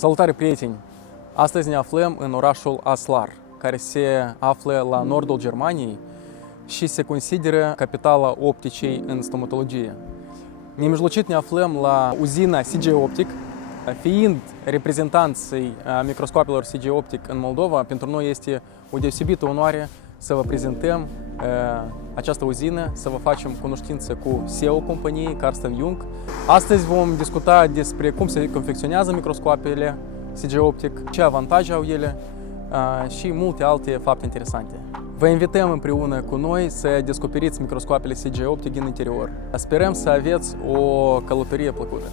Salutare, prieteni! Astăzi ne aflăm în orașul Aslar, care se află la nordul Germaniei și se consideră capitala opticii în stomatologie. Nemijlocit ne aflăm la uzina CG Optic. Fiind reprezentanții microscopelor CG Optic în Moldova, pentru noi este o deosebită onoare să vă prezentăm această uzină, să vă facem cunoștință cu CEO companiei, Carsten Jung. Astăzi vom discuta despre cum se confecționează microscopele CG Optic, ce avantaje au ele și multe alte fapte interesante. Vă invităm împreună cu noi să descoperiți microscopele CG Optic din interior. Sperăm să aveți o călătorie plăcută!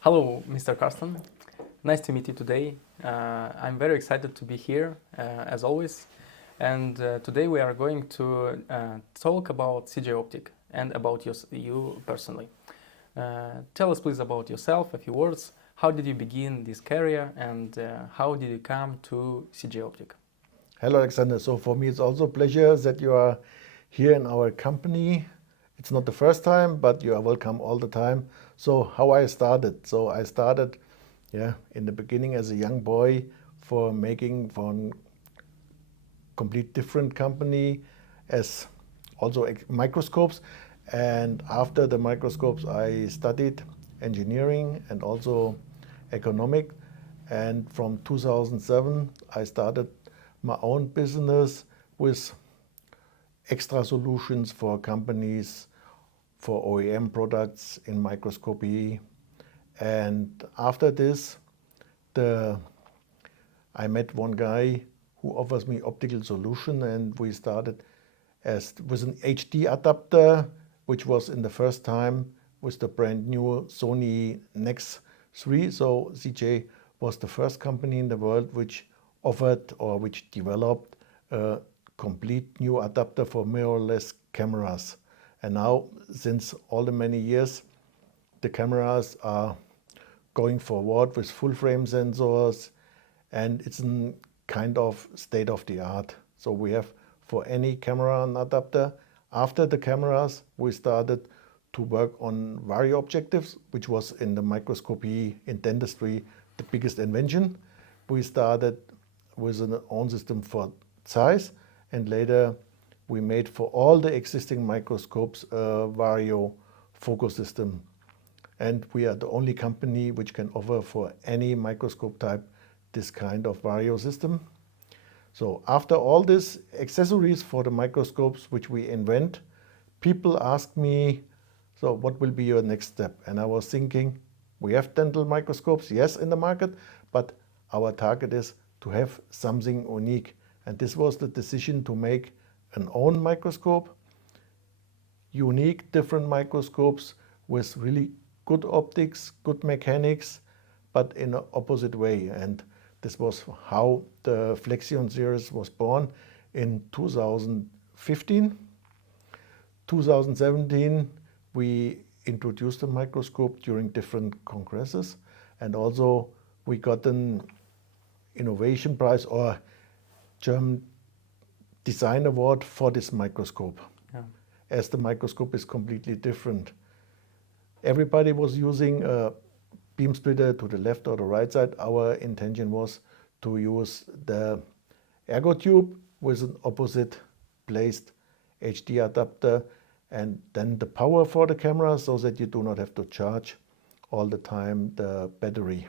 Hello, Mr. Carsten. Nice to meet you today. I'm very excited to be here, as always. And today we are going to talk about CG Optic and about you personally. Tell us please about yourself, a few words. How did you begin this career and how did you come to CG Optic? Hello, Alexander. So for me, it's also a pleasure that you are here in our company. It's not the first time, but you are welcome all the time. So how I started? So I started, in the beginning as a young boy for making for a complete different company as also microscopes. And after the microscopes, I studied engineering and also economic. And from 2007, I started my own business with extra solutions for companies, for OEM products in microscopy. And after this, I met one guy who offers me optical solution, and we started with an HD adapter, which was in the first time with the brand new Sony Nex 3. So CJ was the first company in the world which offered or which developed a complete new adapter for mirrorless cameras. And now, since all the many years, the cameras are going forward with full frame sensors, and it's a kind of state of the art. So we have for any camera an adapter. After the cameras, we started to work on vario objectives, which was in the microscopy in dentistry the biggest invention. We started with an own system for size, and later we made for all the existing microscopes a vario focus system. And we are the only company which can offer for any microscope type this kind of vario system. So after all these accessories for the microscopes which we invent, people ask me, so what will be your next step? And I was thinking, we have dental microscopes, yes, in the market, but our target is to have something unique. And this was the decision to make an own microscope, unique, different microscopes with really good optics, good mechanics, but in an opposite way. And this was how the Flexion series was born in 2015. 2017, we introduced the microscope during different congresses, and also we got an innovation prize or German design award for this microscope, as the microscope is completely different. Everybody was using a beam splitter to the left or the right side. Our intention was to use the ergo tube with an opposite placed HD adapter, and then the power for the camera so that you do not have to charge all the time the battery.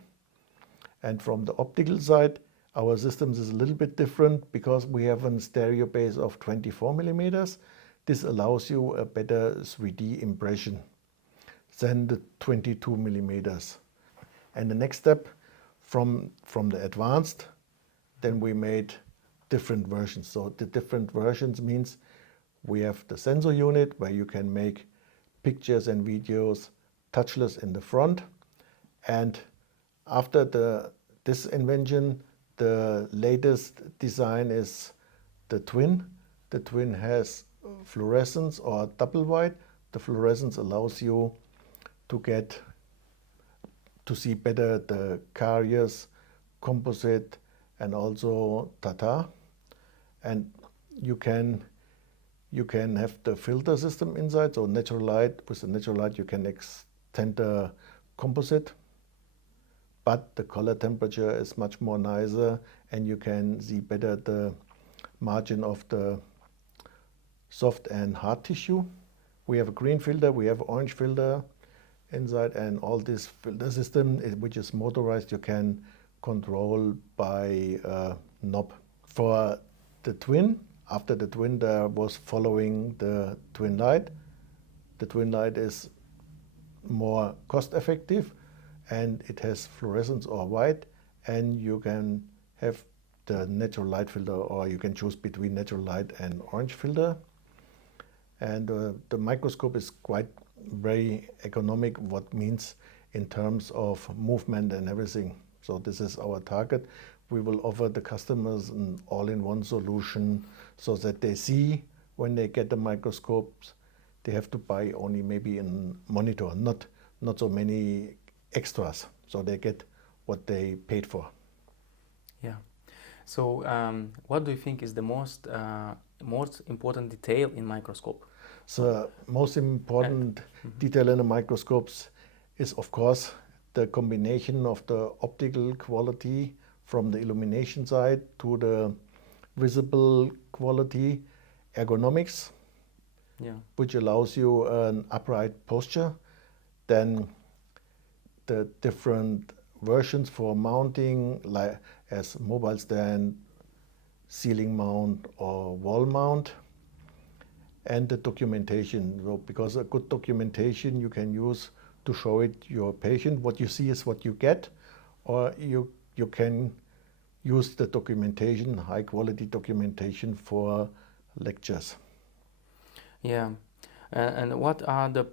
And from the optical side, our systems is a little bit different because we have a stereo base of 24 millimeters. This allows you a better 3D impression than the 22 millimeters. And the next step from the advanced, then we made different versions. So the different versions means we have the sensor unit where you can make pictures and videos touchless in the front. And after this invention, the latest design is the Twin. The Twin has fluorescence or double white. The fluorescence allows you to see better the caries, composite, and also Tata. And you can have the filter system inside, so natural light. With the natural light you can extend the composite, but the color temperature is much more nicer and you can see better the margin of the soft and hard tissue. We have a green filter, we have orange filter inside, and all this filter system, which is motorized, you can control by a knob. For the twin, after the twin there was following the twin light. The twin light is more cost effective and it has fluorescence or white, and you can have the natural light filter, or you can choose between natural light and orange filter. And the microscope is quite very economic, what means in terms of movement and everything. So this is our target. We will offer the customers an all-in-one solution so that they see when they get the microscopes, they have to buy only maybe a monitor, not so many extras, so they get what they paid for. Yeah. So what do you think is the most important detail in microscope? The most important detail in the microscopes is, of course, the combination of the optical quality from the illumination side to the visible quality, ergonomics, which allows you an upright posture, then the different versions for mounting, like as mobile stand, ceiling mount or wall mount, and the documentation. So because a good documentation you can use to show it your patient, what you see is what you get, or you can use the documentation, high quality documentation for lectures. Yeah. And what are the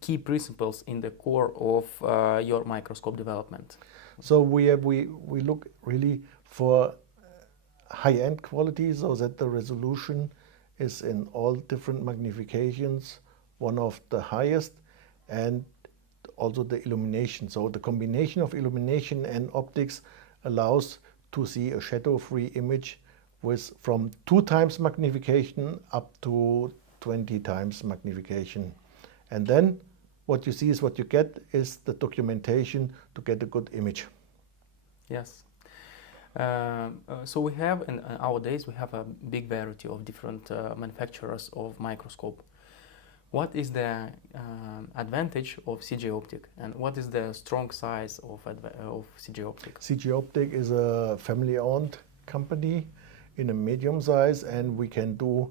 key principles in the core of your microscope development? So we look really for high-end quality, so that the resolution is in all different magnifications, one of the highest, and also the illumination. So the combination of illumination and optics allows to see a shadow-free image with from 2 times magnification up to 20 times magnification. And then what you see is what you get is the documentation to get a good image. Yes. So we have, in our days, we have a big variety of different manufacturers of microscope. What is the advantage of CG Optic, and what is the strong side of CG Optic? CG Optic is a family-owned company in a medium size, and we can do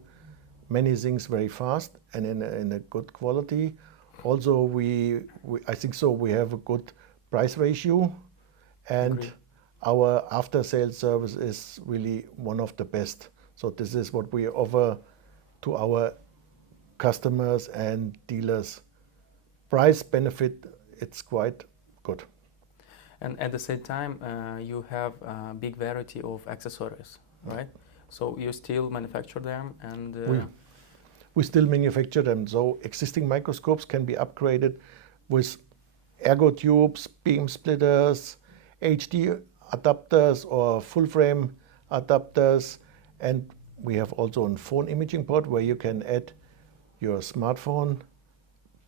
many things very fast and in a good quality. Also, I think so we have a good price ratio, and Agreed. Our after-sales service is really one of the best. So this is what we offer to our customers and dealers. Price benefit, it's quite good. And at the same time, you have a big variety of accessories, right? So you still manufacture them, and we still manufacture them. So existing microscopes can be upgraded with ergo tubes, beam splitters, HD adapters or full frame adapters, and we have also a phone imaging port where you can add your smartphone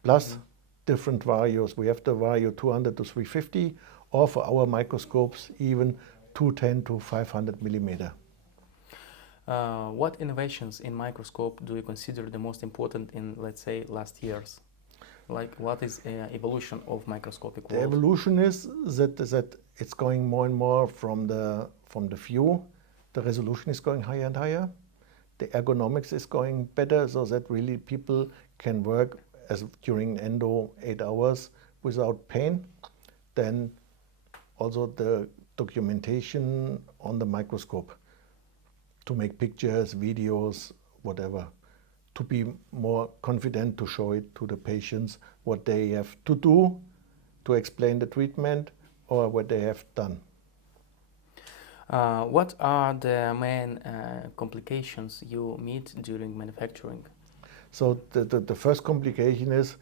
plus different Varios. We have the Vario 200 to 350, or for our microscopes even 210 to 500 millimeter. What innovations in microscope do you consider the most important in, let's say, last years? Like, what is evolution of microscopic world? The evolution is that it's going more and more from the view. The resolution is going higher and higher. The ergonomics is going better, so that really people can work as during endo 8 hours without pain. Then also the documentation on the microscope to make pictures, videos, whatever, to be more confident to show it to the patients what they have to do to explain the treatment or what they have done. What are the main complications you meet during manufacturing? So the first complication is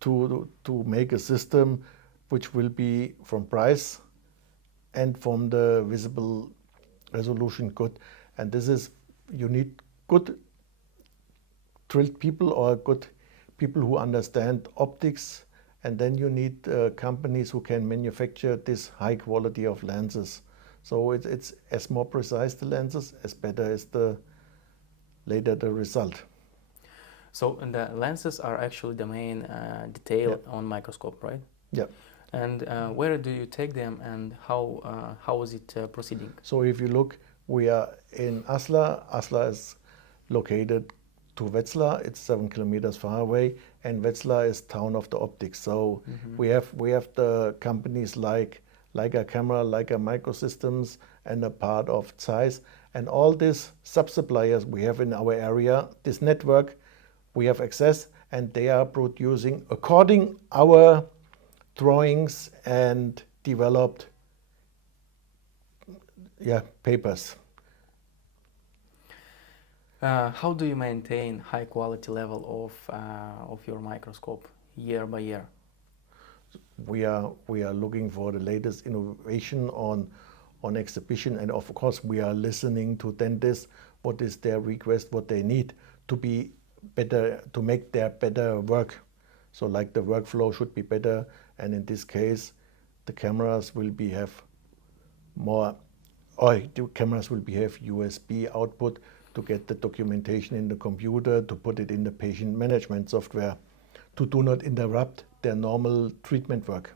to make a system which will be from price and from the visible resolution good. And this is, you need good drilled people or good people who understand optics, and then you need companies who can manufacture this high quality of lenses. So it's as more precise the lenses, as better is the later the result. So and the lenses are actually the main detail on microscope, right? Yeah. And where do you take them, and how is it proceeding? So if you look, we are in Asla. Asla is located to Wetzlar. It's 7 kilometers far away, and Wetzlar is town of the optics. So we have the companies like Leica Camera, Leica Microsystems, and a part of Zeiss, and all these sub-suppliers we have in our area. This network, we have access, and they are producing according our drawings and developed papers. How do you maintain high quality level of your microscope year by year? We are looking for the latest innovation on exhibition, and of course we are listening to dentists, what is their request, what they need to be better, to make their better work. So like the workflow should be better, and in this case the cameras will have USB output to get the documentation in the computer, to put it in the patient management software, to do not interrupt their normal treatment work.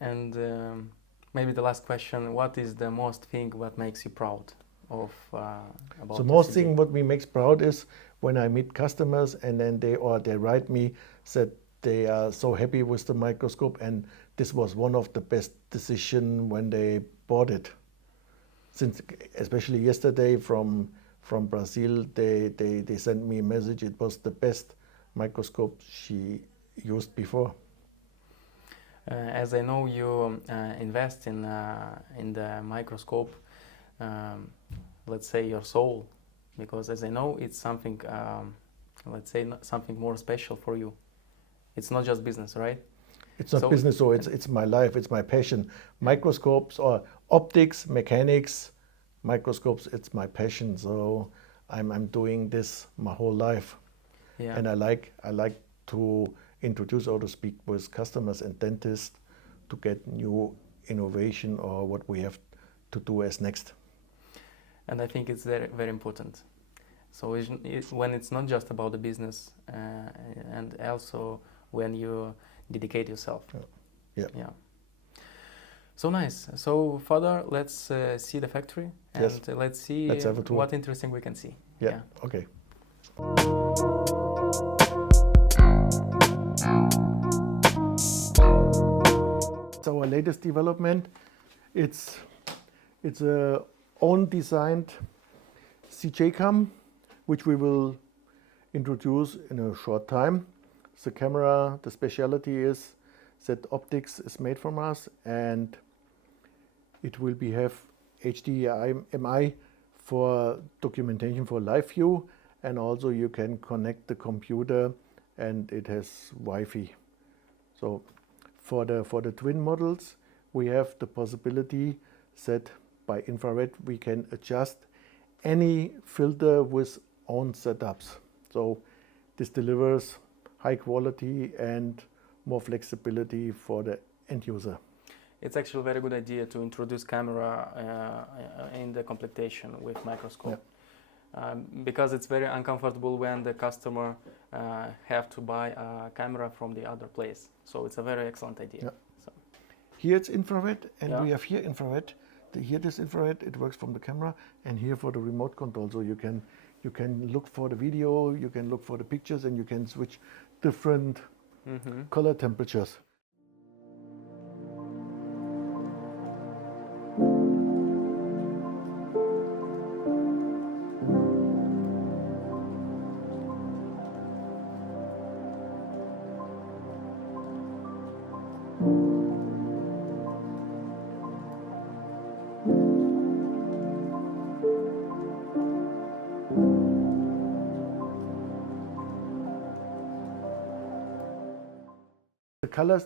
And maybe the last question: what is the most thing what makes you proud of about? The most thing what me makes proud is when I meet customers and then they write me that they are so happy with the microscope, and this was one of the best decision when they bought it. Since especially yesterday from Brazil, they sent me a message. It was the best microscope she used before. As I know, you invest in the microscope, let's say your soul, because as I know, it's something, let's say, something more special for you. It's not just business, right? It's not business, so it's my life, it's my passion. Microscopes or optics, mechanics, microscopes, it's my passion. So I'm doing this my whole life. Yeah. And I like to introduce or to speak with customers and dentists to get new innovation or what we have to do as next. And I think it's very, very important. So when it's not just about the business, and also when you dedicate yourself. Yeah. So nice. So Father, let's see the factory, and Yes. let's see what interesting we can see. Yeah. Okay. It's our latest development. It's a own designed CJ cam, which we will introduce in a short time. The camera, the specialty is that optics is made from us, and it will have HDMI for documentation for live view, and also you can connect the computer, and it has Wi-Fi. So for the twin models, we have the possibility that by infrared we can adjust any filter with own setups. So this delivers high quality and more flexibility for the end user. It's actually a very good idea to introduce camera in the completation with microscope. Yeah. Because it's very uncomfortable when the customer have to buy a camera from the other place. So it's a very excellent idea. Yeah. So. Here it's infrared, and we have here infrared. Here this infrared, it works from the camera, and here for the remote control. So you can look for the video, you can look for the pictures, and you can switch different color temperatures.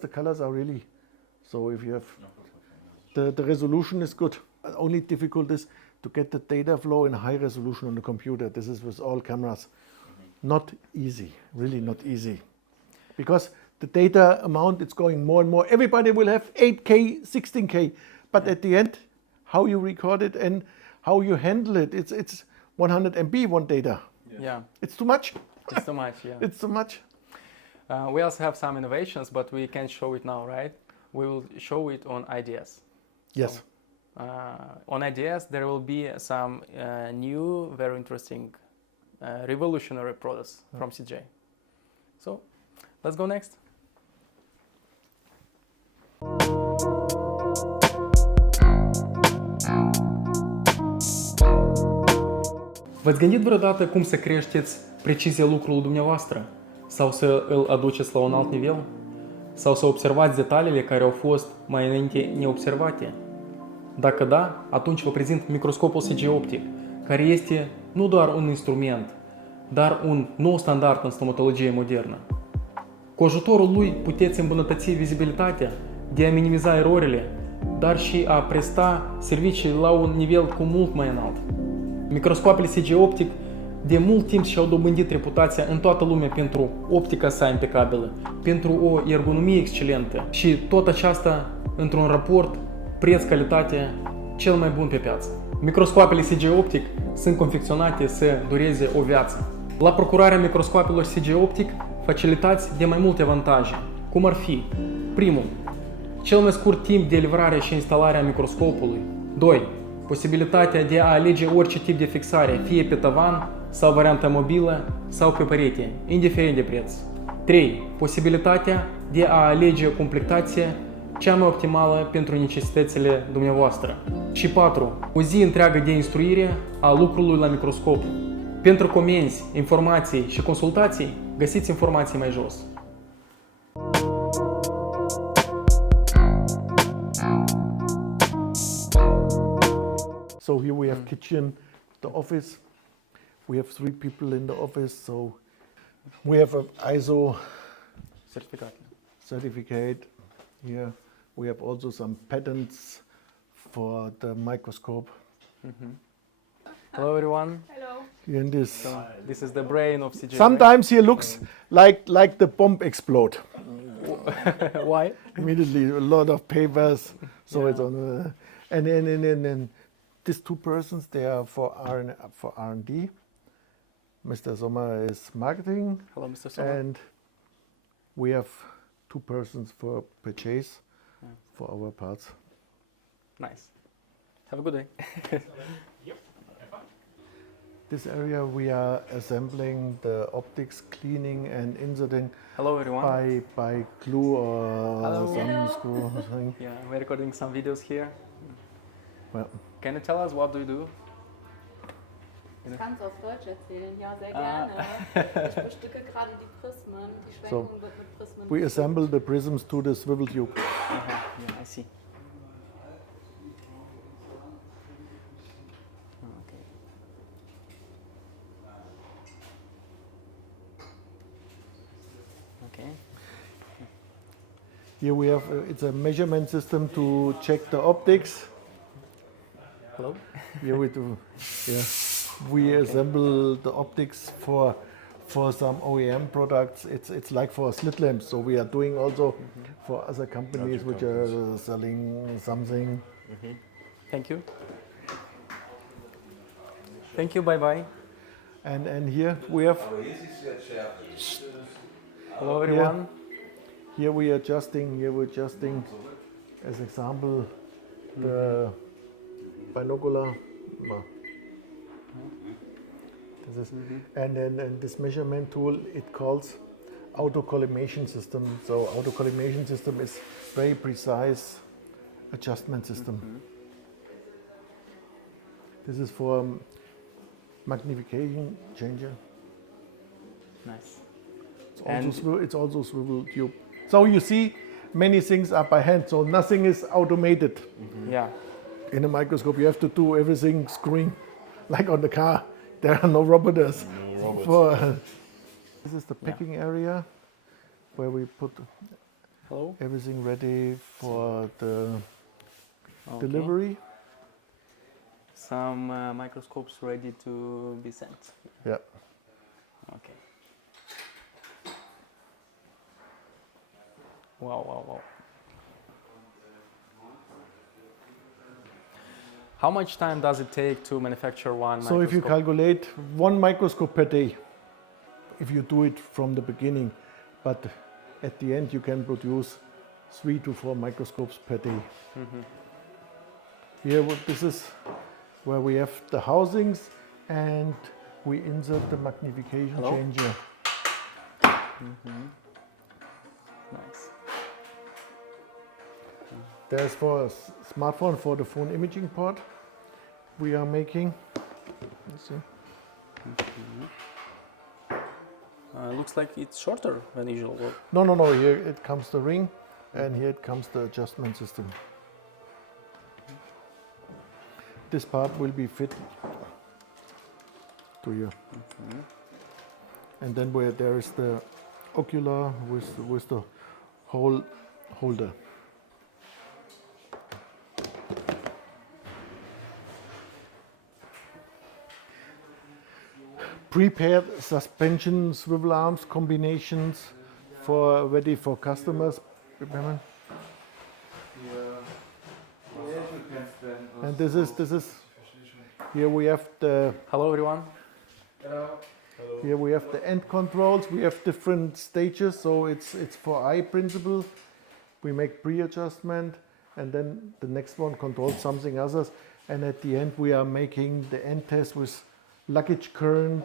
The colors are really, so if you have The resolution is good. Only difficult is to get the data flow in high resolution on the computer. This is with all cameras. Not easy, really not easy. Because the data amount, it's going more and more. Everybody will have 8K, 16K. But at the end, how you record it and how you handle it, it's 100 MB one data. Yeah, It's too much. it's too much. Yeah. It's too much. We also have some innovations, but we can't show it now, right? We will show it on IDS. Yes. On IDS, there will be some new, very interesting, revolutionary products from CJ. So, let's go next. V-ați gândit vreodată cum să creșteți precizia lucrului dumneavoastră? Sau să îl aduceți la un alt nivel? Sau să observați detaliile care au fost mai înainte neobservate? Dacă da, atunci vă prezint microscopul CG Optic, care este nu doar un instrument, dar un nou standard în stomatologie modernă. Cu ajutorul lui puteți îmbunătăți vizibilitatea, de a minimiza erorile, dar și a presta servicii la un nivel cu mult mai înalt. Microscoapele CG Optic de mult timp și-au dobândit reputația în toată lumea pentru optica sa impecabilă, pentru o ergonomie excelentă și tot aceasta într-un raport preț-calitate cel mai bun pe piață. Microscoapele CG Optic sunt confecționate să dureze o viață. La procurarea microscoapelor CG Optic facilitați de mai multe avantaje, cum ar fi: primul, cel mai scurt timp de livrare și instalare a microscopului. 2. Posibilitatea de a alege orice tip de fixare, fie pe tavan sau varianta mobilă sau pe perete, indiferent de preț. 3. Posibilitatea de a alege o completație cea mai optimală pentru necesitățile dumneavoastră. Și 4. O zi întreagă de instruire a lucrului la microscop. Pentru comenzi, informații și consultații, găsiți informații mai jos. So here we have kitchen, the office. We have 3 people in the office, so we have a ISO Certificate. certificate here. We have also some patents for the microscope. Hello everyone. Hello. In this, So, this is the brain of CJ. sometimes here looks like the bomb explode. Why? Immediately, a lot of papers. So Yeah. it's on. And then these 2 persons, they are for R&D. Mr. Sommer is marketing, Hello, Mr. Sommer. and we have 2 persons for purchase for our parts. Nice. Have a good day. This area we are assembling the optics, cleaning and inserting Hello everyone. by glue or Hello. some Hello. screw or something. Yeah, we're recording some videos here. Well, Can you tell us what do you do? Ich kann es auf Deutsch erzählen, ja, sehr Ah. gerne. Ich bestücke gerade die Prismen. Die Schwenkung wird mit Prismen. we assemble the prisms to the swivel tube. Yeah, I see. Okay. Okay. Here we have, it's a measurement system to check the optics. Hello. Here we do, yeah. We assemble the optics for some OEM products. It's like for slit lamps. So we are doing also for other companies which are selling something. Thank you. Thank you. Bye bye. And here we have, Hello everyone. here we're adjusting, as example, the binocular. No. This is, and then this measurement tool, it calls auto collimation system. So auto collimation system is very precise adjustment system. This is for magnification changer. Nice. It's also swivel tube. So you see, many things are by hand. So nothing is automated. Yeah. In a microscope, you have to do everything screen, like on the car. There are no robots. This is the packing area where we put Hello. everything ready for the Okay. delivery. Some microscopes ready to be sent. Yeah. Okay. Wow, wow, wow. How much time does it take to manufacture one So if you microscope? calculate one microscope per day, if you do it from the beginning, but at the end you can produce 3 to 4 microscopes per day. Here, this is where we have the housings and we insert the magnification Hello? changer. Nice. There's for a smartphone for the phone imaging part we are making. Let's see. Looks like it's shorter than usual. No. Here it comes the ring, and here it comes the adjustment system. This part will be fit to here. And then where there is the ocular with the hole holder. Prepared suspension swivel arms combinations ready for customers. Remember? And this is here we have the Hello, everyone. here we have the end controls. We have different stages, so it's for eye principle. We make pre-adjustment, and then the next one controls something else. And at the end, we are making the end test with luggage current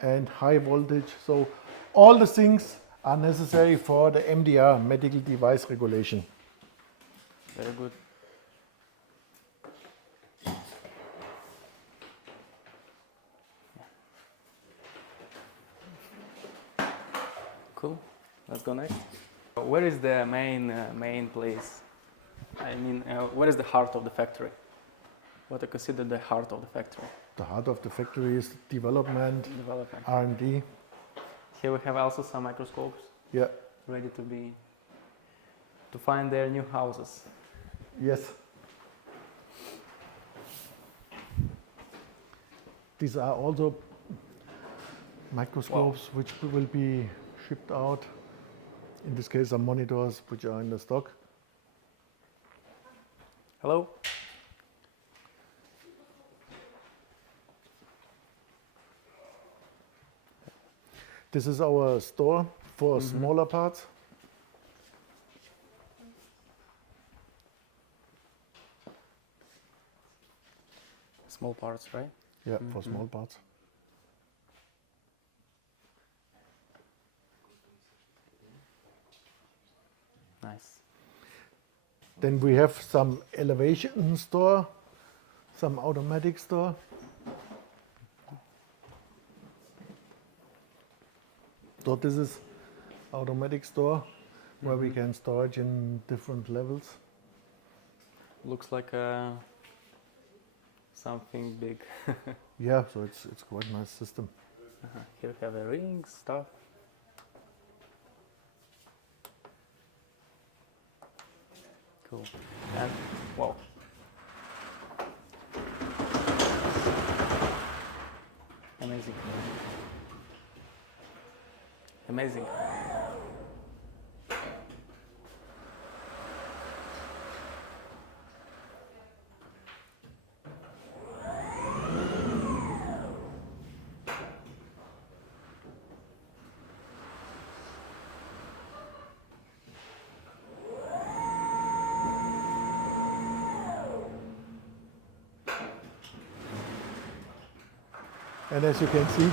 and high voltage. So all the things are necessary for the MDR, medical device regulation. Very good. Cool. Let's go next. Where is the main place? I mean, where is the heart of the factory? What I consider the heart of the factory? The heart of the factory is development, Development. R&D. Here we have also some microscopes Yeah, ready to find their new houses. yes. These are also microscopes which will be shipped out. In this case, some monitors which are in the stock. Hello. This is our store for smaller parts. Small parts, right? Yeah, for small parts. Nice. Then we have some elevation store, some automatic store. So this is automatic store where we can storage in different levels. Looks like something big. Yeah, so it's quite a nice system. Here we have a ring stuff. Cool. And wow. Amazing. Amazing. And as you can see,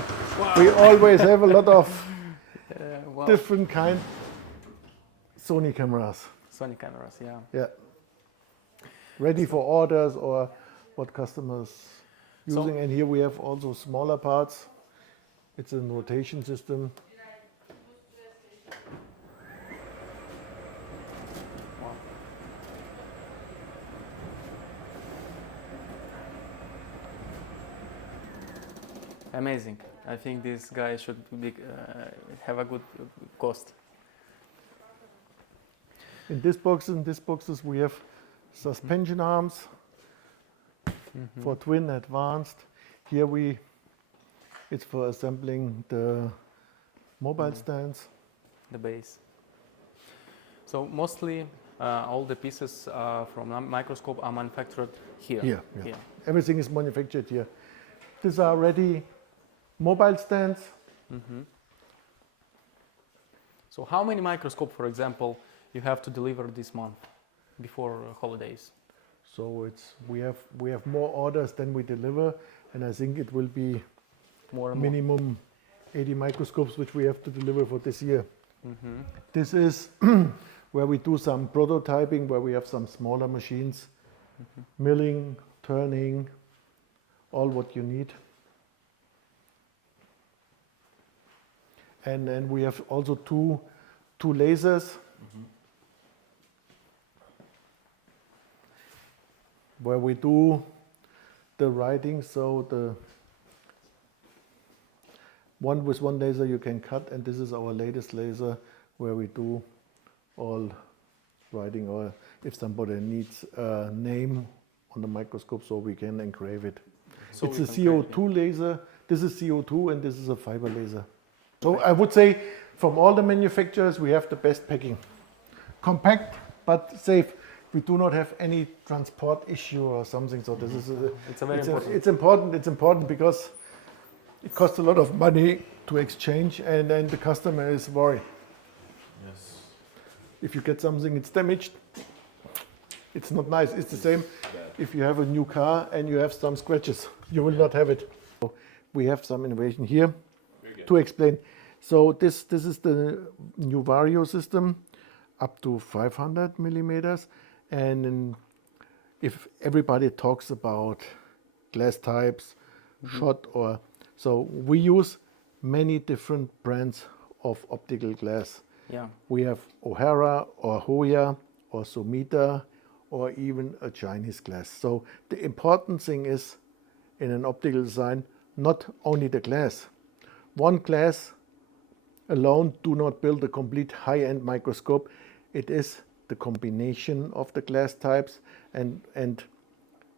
we always have a lot of Wow. different kind Sony cameras. Sony cameras, yeah. Yeah. Ready for orders or what customers using. And here we have also smaller parts. It's a rotation system. Wow. Amazing. I think this guy should have a good cost. In these boxes we have suspension arms for twin advanced. Here it's for assembling the mobile stands. The base. So mostly all the pieces from a microscope are manufactured here. Here, yeah. Everything is manufactured here. These are ready mobile stands. So how many microscopes, for example, you have to deliver this month before holidays? So we have more orders than we deliver, and I think it will be More and more. minimum 80 microscopes which we have to deliver for this year. This is where we do some prototyping, where we have some smaller machines, milling, turning, all what you need. And then we have also two lasers, where we do the writing. So with one laser you can cut, and this is our latest laser where we do all writing, or if somebody needs a name on the microscope, so we can engrave it. So it's we a can engrave it. CO2 laser. This is CO2 and this is a fiber laser. So I would say from all the manufacturers we have the best packing. Compact but safe. We do not have any transport issue or something. So this is It's a very important. it's important. It's important because it costs a lot of money to exchange, and then the customer is worried. Yes. If you get something, it's damaged. It's not nice. It's the same if you have a new car and you have some scratches. You will not have it. So we have some innovation here to explain. So this is the new Vario system, up to 500 millimeters. And if everybody talks about glass types, shot or so, we use many different brands of optical glass. Yeah. We have O'Hara or Hoya or Sumita or even a Chinese glass. So the important thing is in an optical design, not only the glass. One glass alone do not build a complete high-end microscope. It is the combination of the glass types and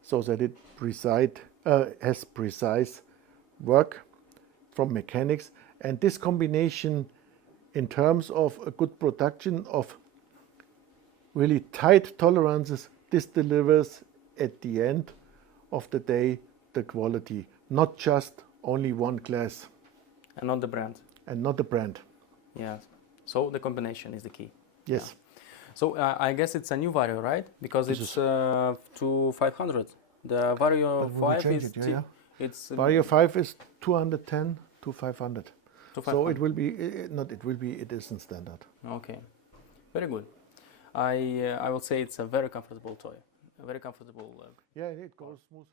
so that it has precise work from mechanics. And this combination in terms of a good production of really tight tolerances, this delivers at the end of the day the quality, not just only one glass And not the brand. and not the brand. Yes. So the combination is the key. Yes. So I guess it's a new Vario, right? Because This it's to 500. The Vario But when we 5 change is it, yeah. it's Vario 5 is 210 to 500. to So 500. it isn't standard. Okay, very good. I will say it's a very comfortable toy, a very comfortable. Yeah, it goes smooth.